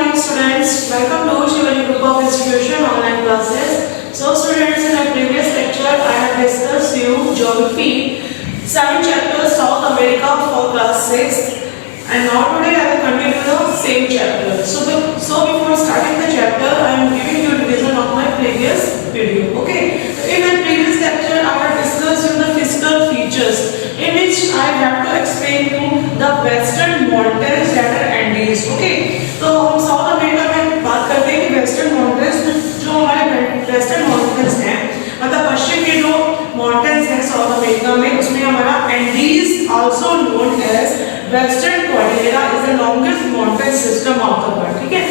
morning students. Welcome to Shivani Group of Institution online classes. So students, in a previous lecture I have discussed you geography 7 chapters South America for class 6 and now today I will continue the same chapter. So before starting the chapter I am giving you a revision of my previous video. Okay. In my previous lecture I have discussed you the physical features in which I have to explain you the western mountains that are Andes. Okay. तो हम south America में बात करते हैं कि western mountains जो हमारे western mountains हैं मतलब पश्चिम के जो माउंटेन्स हैं साउथ अमेरिका में उसमें हमारा Andes also known as western Cordillera is the longest mountain system of the world. ठीक है.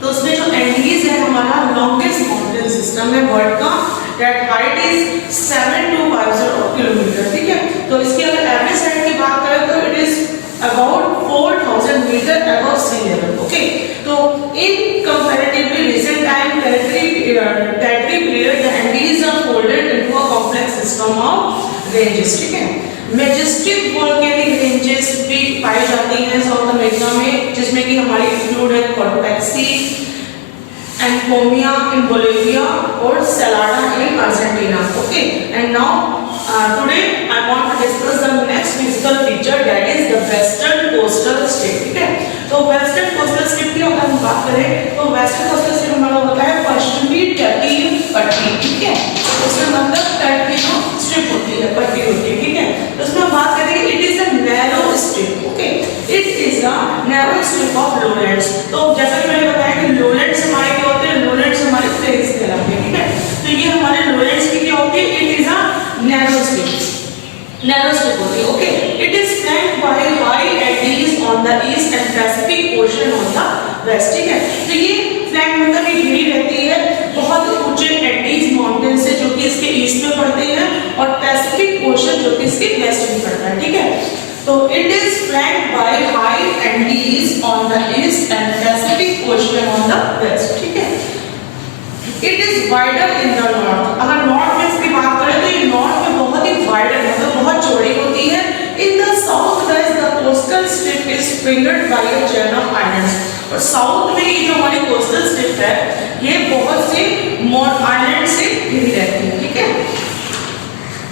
तो उसमें जो एंडीज है हमारा लॉन्गेस्ट माउंटेन सिस्टम है वर्ल्ड का. That height is 7250 kilometre. ठीक है. तो इसकी अगर एवरेज हाइट की बात करें तो it is about 4000 meter above sea level. Okay. So in comparatively recent time territory period the Andes are folded into a complex system of ranges. ठीक है. Majestic volcanic ranges भी पाई जाती हैं साउथ अमेरिका में जिसमें कि हमारी इंक्लूड है कोटोपैक्सी, एनकोमिया इन बोलिविया और सेलाडा in Argentina. Okay. And now today I want to discuss the next physical feature that is the western coastal state. ठीक है. तो western coastal state की अगर हम बात करें तो western coastal state हमारा होता है पश्चिमी तटीय पट्टी. ठीक है. उसमें मतलब तट की जो स्ट्रिप होती है पट्टी होती है. ठीक है. तो उसमें हम बात करते हैं it is a narrow strip. Okay. It is a narrow strip of lowlands. तो जैसा कि मैंने बताया कि लोलैंड्स हमारे क्या होते हैं लोलैंड्स हमारे प्लेन्स कहलाते हैं. ठीक है. तो ये हमारे लोलैंड्स की क्या होती है it is a narrow strip होती है. Okay. It is flanked by high Andes on the east and Pacific Ocean on the west. ठीक है. तो ये फ्लैंक मतलब ये घिरी रहती है बहुत ऊंचे एंडीज माउंटेन से जो कि इसके ईस्ट में पड़ते हैं और पैसिफिक ओशन जो कि इसके वेस्ट में पड़ता है. ठीक है. तो it is flanked by high Andes on the east and Pacific Ocean on the west. ठीक है. It is wider in the north. अगर नॉर्थ में इसकी बात करें तो ये नॉर्थ में बहुत ही वाइडर मतलब बहुत चौड़ी होती है. In the south the coastal strip is fingered by a chain of islands. और साउथ में ये जो हमारी कोस्टल स्ट्रिप है ये बहुत से आइलैंड से घिरी रहती है. ठीक है.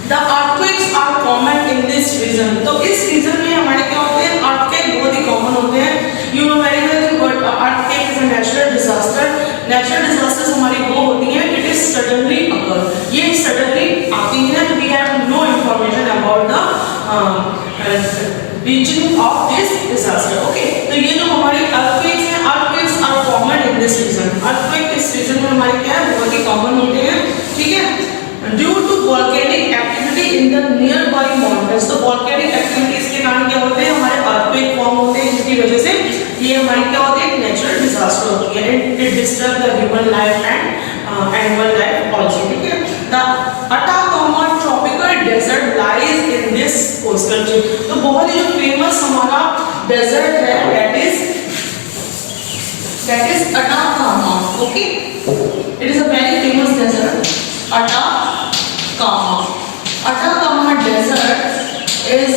The earthquakes are common in this region. तो इस रीजन में हमारे क्या होते हैं अर्थक्वेक बहुत ही कॉमन होते हैं. You know very well but earthquake is a natural disaster. Natural disasters हमारी वो होती हैं इट इज सडनली अकर. ये सडनली आती है. We have no information about the region of this disaster. Okay. तो ये जो हमारे अर्थक्वेक्स हैं earthquakes are common in this region. Earthquake इस रीजन में हमारे क्या है बहुत ही कॉमन होते हैं. ठीक है. Due to volcanic activity in the nearby mountains. तो वोल्केनिक एक्टिविटीज के कारण क्या होते हैं हमारे अर्थक्वेक फॉर्म होते हैं जिसकी वजह से ये हमारी क्या होती है नेचुरल डिजास्टर होती है. It disturb the human life and animal life also. ठीक है. The Atacama tropical desert lies in this coastal strip. तो बहुत ही जो फेमस हमारा डेजर्ट है that is Atacama. Okay. It is a very famous desert Atacama. Atacama desert is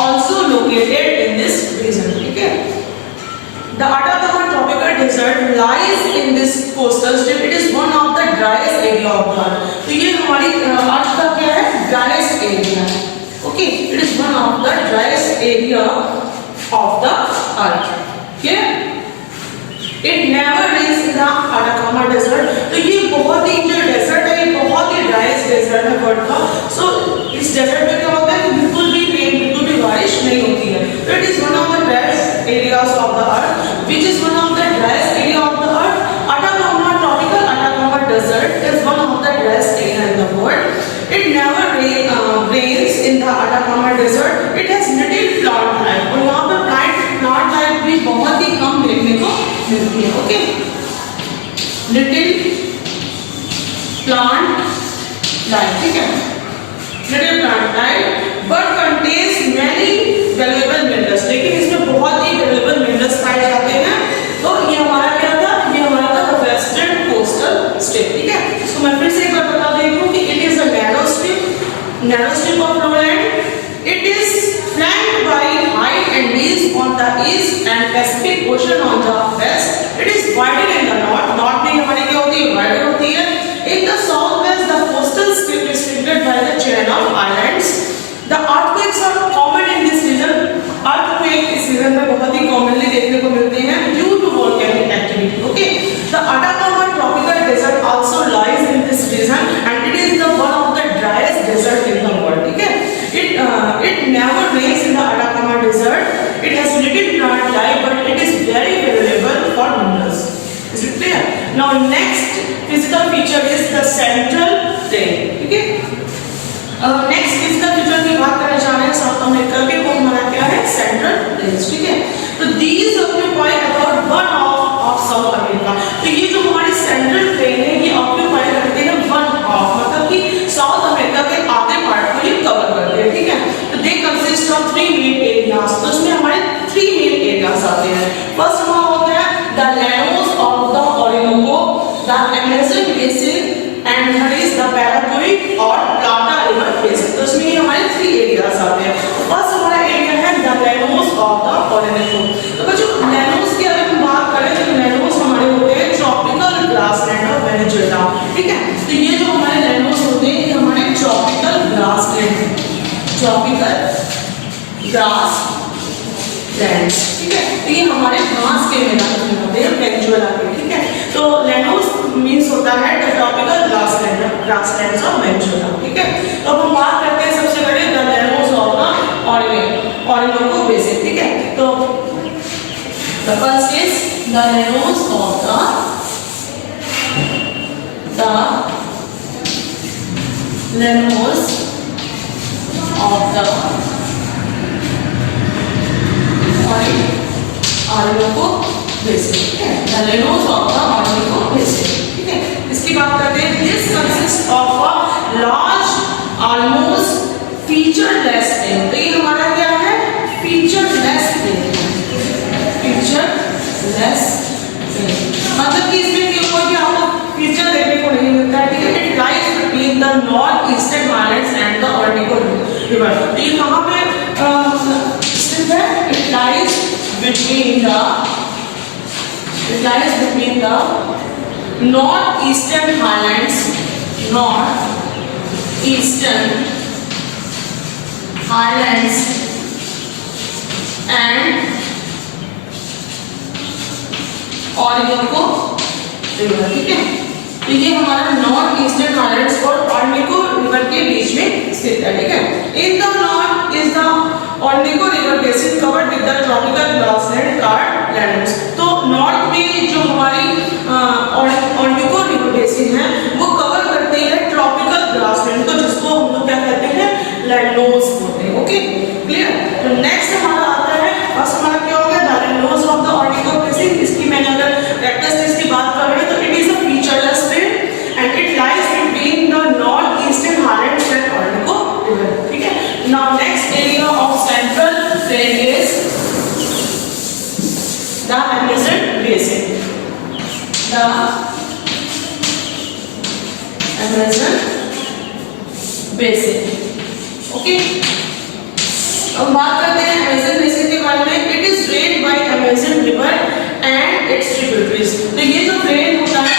also located in this region. ठीक है. The Atacama tropical desert lies in this coastal strip. It is one of the driest area of the earth. तो ये हमारी अर्थ का क्या है driest area. Okay. It is one of the driest area of the earth. Yeah. It never rains in the Atacama desert. तो ये बहुत ही जो desert है ये बहुत ही driest desert है वर्ल्ड का. So इस desert में क्या होता है बिल्कुल भी rain बिल्कुल भी बारिश नहीं होती है. So it is one of the driest areas of the earth. Which is one of the driest area of the earth. Atacama tropical Atacama desert is one of the driest area in the world. It never rains in the Atacama desert. It has little plant life. और यहाँ पर plant life भी बहुत ही कम देखने को मिलती है. Okay. Little plant life. ठीक है. Little plant life, but contains many valuable minerals. लेकिन इसमें बहुत ही valuable minerals पाए जाते हैं. तो ये हमारा क्या था ये हमारा था वेस्टर्न कोस्टल स्ट्रिप. ठीक है. इसको मैं फिर से एक बार बता देती हूँ कि it is a narrow strip of lowland. It is flanked by high Andes on the east and Pacific Ocean on the west. Is it clear? Now next physical feature is the central plain. ठीक है, next physical feature की बात करने जा रहे हैं south America के, वो हमारा क्या है, सेंट्रल प्लेन्स. ठीक है, तो these occupy about 1/2 of south America. तो ये जो हमारे सेंट्रल प्लेन है ये ऑक्यूपाई करते हैं 1/2, मतलब कि साउथ अमेरिका के आधे पार्ट को ये कवर करते हैं. ठीक है, तो they consist of 3 main areas. तो इसमें हमारे 3 मेन एरियाज आते हैं. फर्स्ट हमारा होता है the llanos of the Orinoco, the Amazon basin and third is the Paraguay और प्लाटा रिवर बेसिन. तो इसमें ये हमारे 3 एरियाज आते हैं. फर्स्ट हमारा एरिया है the llanos of the Orinoco. तो बच्चों llanos की अगर हम बात करें तो llanos हमारे होते हैं ट्रॉपिकल ग्रासलैंड ऑफ वेनेजुएला. ठीक है, तो ये जो हमारे llanos होते हैं ये हमारे ट्रॉपिकल ग्रासलैंड, ट्रॉपिकल ग्रासलैंड. ठीक है, तो ये हमारे घास के मैदान होते हैं वेनेजुएला के. ठीक है, तो llanos मींस होता है the tropical grasslands of Venezuela. ठीक है, तो अब हम बात करते हैं सबसे पहले the llanos of the Orinoco basin. ठीक है, तो the first is the llanos of the llanos of the Orinoco Basin. ठीक है, the llanos of the Orinoco Basin. ठीक है, इसकी बात करते हैं. This consists of a large, almost featureless plain. तो ये हमारा क्या है, featureless plain, featureless plain. मतलब कि इसमें कोई भी आपको फीचर देखने को नहीं मिलता है. ठीक है, it lies between the northeastern highlands and the Orinoco River. तो ये कहाँ पे स्थित है? It lies between the northeastern highlands and Orinoco River. ठीक है, तो ये हमारा नॉर्थ ईस्टर्न हाईलैंड्स और ऑर्निको रिवर के बीच में स्थित है. ठीक है, in the north is the Orinoco river basin covered with the tropical grassland card lands. तो नॉर्थ में जो हमारी ऑर्निको रिवर बेसिन है वो कवर करती है ट्रॉपिकल ग्रासलैंड को, जिसको हम लोग क्या कहते हैं, लैंडोस बोलते हैं. Okay, clear. तो नेक्स्ट हमारा आता है, फर्स्ट हमारा क्या हो गया, द लैंडोस ऑफ द ऑर्निको बेसिन. इसकी मैंने अगर प्रैक्टिस की बात कर रहे हैं तो it is a featureless plain and it lies between the northeastern highlands and Orinoco River. ठीक है, now next area of central plain is the Amazon basin. The Amazon basin. Okay, अब बात करते हैं Amazon basin के बारे में. It is drained by Amazon river and its tributaries. तो ये जो drain होता है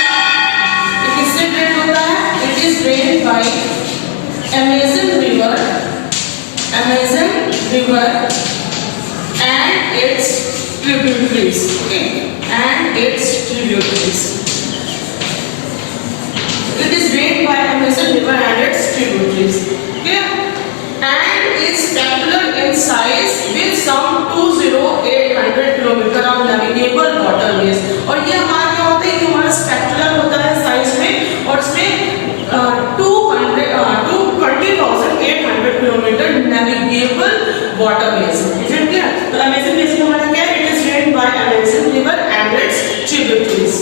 drained by Amazon river and its tributaries. Okay, and its tributaries. It is drained by Amazon river and its tributaries. Okay, and is specular in size with some 20800 km of navigable waterways. और ये हमारा क्या होता है, ये हमारा specular होता है साइज में, और इसमें 20,800 kilometre navigable waterways. Is it clear? तो Amazon basin हमारा क्या है, it is drained by Amazon river and its tributaries.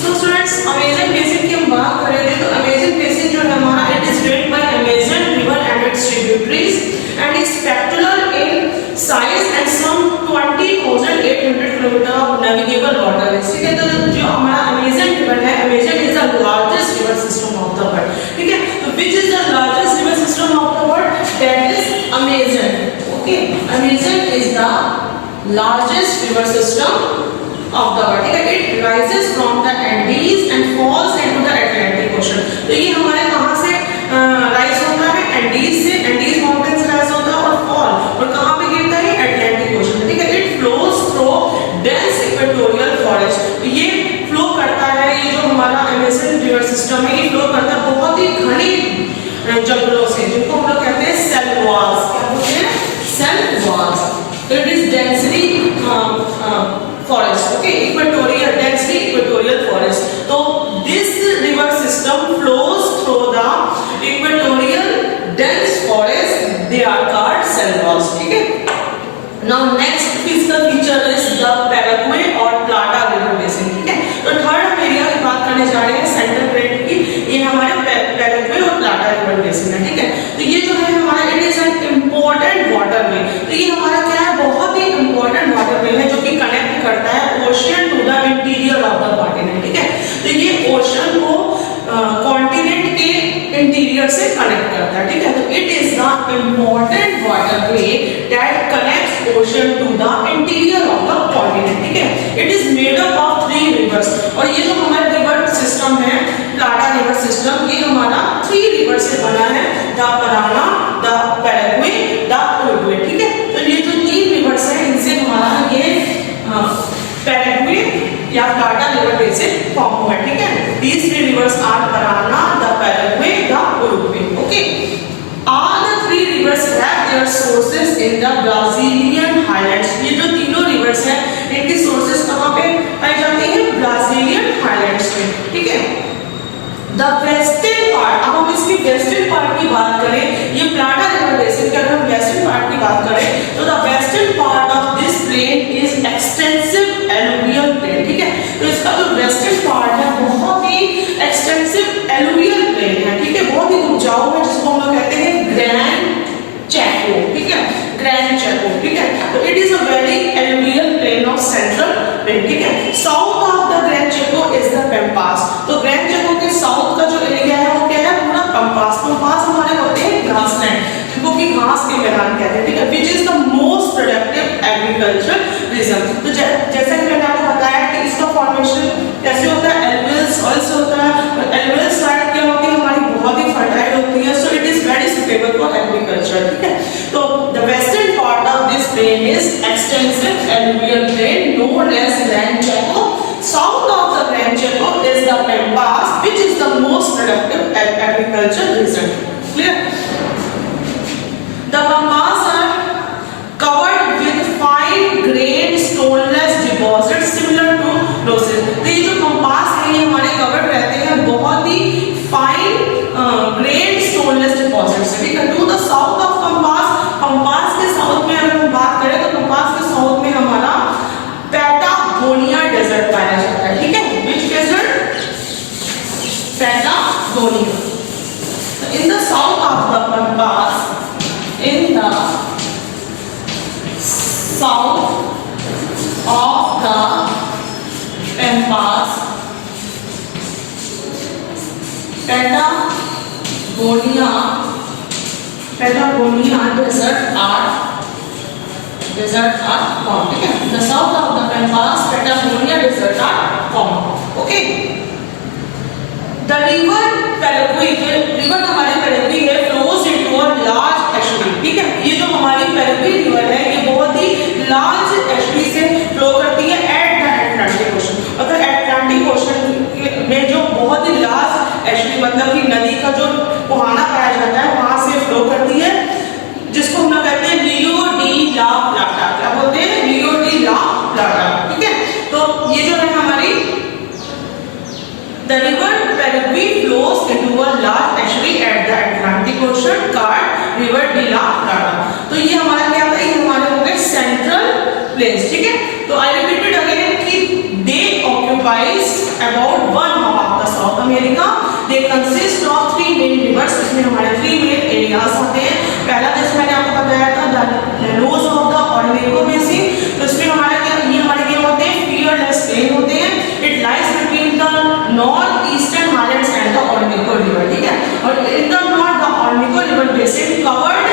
So students, Amazon basin की हम बात करेंगे तो Amazon basin जो है हमारा, it is drained by Amazon river and its tributaries and is specular in size and some 20,800 kilometre of navigable waterways. ठीक है, तो जो हमारा Amazon river है, Amazon is the largest river system of the world. ठीक है, तो which is the largest river system of the world? That is Amazon. Okay, Amazon is the largest river system of the world. ठीक है, it rises from the Andes and falls into the Atlantic Ocean. तो ये हमारे कहाँ से rise होता है, Andes से, एंडीज माउंटेन से राइज होता है और फॉल, और कहाँ पे गिरता है, अटलांटिक ओशन. ठीक है, it flows through dense equatorial forest. ये फ्लो करता है, ये जो हमारा अमेज़न रिवर सिस्टम है ये फ्लो करता है बहुत ही घनी जंगलों से, जिनको हम लोग कहते हैं सैलवार. Now next physical feature is the Paraguay और Plata river basin, ठीक है। तो थर्ड हम एरिया की बात करने जा रहे हैं सेंट्रल प्लेट की, ये हमारे Paraguay और Plata river basin है, ठीक है। तो ये जो है हमारा it is an important waterway, तो ये हमारा क्या है, बहुत ही इम्पोर्टेंट वाटरवे है जो कि कनेक्ट करता है ocean to the interior of the continent, ठीक है। तो ये ओशन को कॉन्टिनेंट के इंटीरियर से कनेक्ट करता है, ठीक है। तो it is the important waterway that connects ocean to the interior of the continent, ठीक है। It is made up of 3 rivers, और ये जो हमारा रिवर सिस्टम है प्लाटा रिवर सिस्टम, ये हमारा 3 रिवर से बना है, the Parana, the Paraguay, the Uruguay, ठीक है। तो ये जो 3 रिवर्स हैं इनसे हमारा ये पैराग्वे या प्लाटा रिवर बेसिन फॉर्म हुआ है, ठीक है। These 3 rivers are Parana, the Paraguay, the Uruguay. Okay. All the 3 rivers have their sources in the Brazilian highlands. ये जो तीनों rivers हैं, इनकी sources कहाँ पे पाई जाती हैं? Brazilian highlands में, ठीक है। The western part, अब हम इसकी western part की बात करें, ये प्लाटा रिवर बेसिन के अगर हम western part की बात करें, तो the western part of this plain is extensive alluvial plain, ठीक है। तो इसका जो western part है बहुत ही extensive alluvial plain है, ठीक है, बहुत ही उपजाऊ है, जिसको हम लोग कहते हैं ग्रैंड चैको, ठीक है, ग्रैंड चैको, ठीक है। तो it is a very alluvial plain of central plain, ठीक है। South of the Grand Chaco is the Pampas, तो ग्रैंड चैको के साउथ का जो एरिया है वो क्या है, पूरा पंपास। पंपास हमारे होते हैं ग्रासलैंड, जिनको कि घास के मैदान कहते हैं, ठीक है, which is the most productive agricultural region। तो जैसा कि मैंने आपको बताया कि इसका फॉर्मेशन कैसे होता है, एलुवियल सॉइल से होता है, और एलुवियल सॉइल क्या होती है, हमारी बहुत ही फर्टाइल होती है, so it is very suitable for agriculture, ठीक है। तो the western part of this plain is extensive alluvial plain known as Grand Chaco. South of the Grand Chaco is the Pampas, which is the most productive agricultural region. Clear? The Pampas are covered with fine-grained stoneless deposits similar to losses. तो ये जो Pampas है ये हमारे covered रहते हैं बहुत ही fine-grained stoneless deposits, ठीक है। To the south of Pampas, Pampas के साउथ में अगर हम बात करें तो Pampas के साउथ में हमारा पैटागोनिया डेजर्ट पाया जाता है, ठीक है। Which desert? Patagonia. So in the south of the Pampas, in the south of the Pampas, Patagonia desert are found, ठीक है। The south of the Pampas, Patagonia desert are found, okay। The river Paraguay, river हमारे Paraguay है, flows into a large estuary, ठीक है। ये जो हमारी Paraguay river है ये बहुत ही large estuary से flow करती है at the Atlantic Ocean। अगर Atlantic Ocean में जो बहुत ही large estuary मतलब कि नदी का जो मुहाना पाया जाता है वहां से flow करती है, जिसको हम लोग कहते हैं रियो डी ला प्लाटा। क्या बोलते हैं? रियो डी ला प्लाटा, ठीक है। तो ये जो है हमारी the river Paraguay flows into a large estuary at the Atlantic Ocean called River de la Plata। तो ये हमारा क्या होता है, ये हमारे हो गए सेंट्रल प्लेन्स, ठीक है। तो आई रिपीटेड अगेन कि they occupies about 1/2 of the South America। They consist of 3 main rivers, इसमें हमारे 3 main areas आते हैं। पहला जैसे मैंने आपको बताया था the Llanos of the Orinoco Basin, तो इसमें हमारा क्या, ये हमारे क्या होते हैं, fearless plain होते हैं। It lies between the northeastern highlands and the Orinoco River, ठीक है। और in the north the Orinoco River basin covered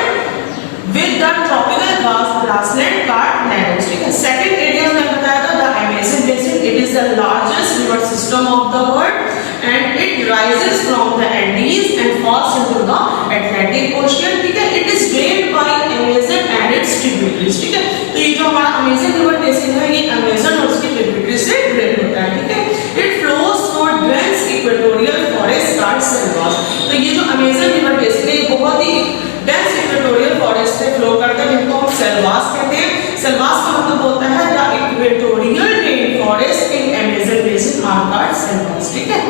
with the tropical grassland called llanos, ठीक है। Second area मैंने बताया था the Amazon basin, it is the largest river system of the world and it rises from the Andes and falls into the Atlantic Ocean, ठीक है। It is drained by Amazon and its tributaries, ठीक है। तो ये जो हमारा Amazon river basin है ये Amazon और उसके tributaries से drain होता है, ठीक है। It flows through dense equatorial forest called selvas। तो ये जो Amazon river basin है ये बहुत ही dense equatorial forest से flow करता है, जिनको हम selvas कहते हैं। Selvas का मतलब होता है the equatorial rainforest in Amazon basin are called selvas, ठीक है।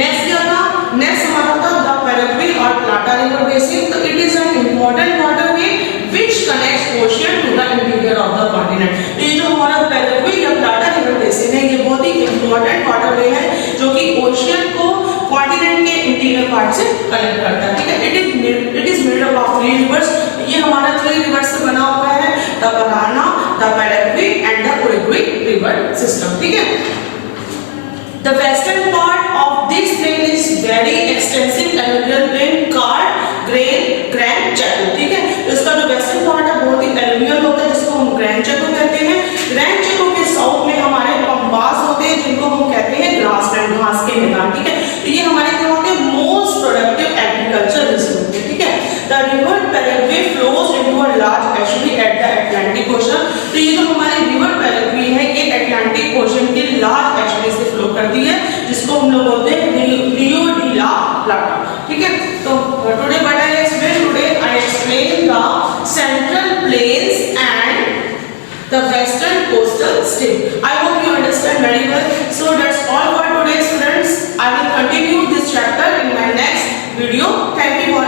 नेक्स्ट क्या था, नेक्स्ट हमारा था द पैराग्वे और प्लाटा रिवर बेसिन। तो it is an important waterway which connects ocean to the interior of the continent. तो ये जो हमारा पैराग्वे या प्लाटा रिवर बेसिन है, ये बहुत ही इंपॉर्टेंट वाटरवे है जो कि ओशियन को कॉन्टिनेंट के इंटीरियर पार्ट से कनेक्ट करता है, ठीक है. It is made up of 3 reverse. ये हमारा 3 रिवर्स से बना हुआ है, the Parana, the Paraguay and the Uruguay river system, ठीक है. The western part of this plain is very extensive alluvial plain called Grand Chaco, ठीक है. तो इसका जो वेस्टर्न पार्ट है बहुत ही alluvial होता है जिसको हम ग्रैंड चैको कहते हैं. ग्रैंड चैको के साउथ में हमारे पंबास होते हैं जिनको हम कहते हैं ग्रासलैंड, घास के मैदान, ठीक है. तो ये हमारे क्या होते हैं मोस्ट प्रोडक्टिव एग्रीकल्चर रिसोर्स होते हैं, ठीक है. The river Paraguay flows into a large estuary at the Atlantic Ocean. तो ये जो हमारे रिवर पैराग्वे है ये अटलांटिक ओशन के लार्ज एस्टुअरी से फ्लो करती है जिसको हम लोग बोलते हैं रियो डी ला प्लाटा, ठीक है. तो today what I explain, today I explain the central plains and the western coastal state. I hope you understand very well. So that's all for today students. I will continue this chapter in my next video. Thank you for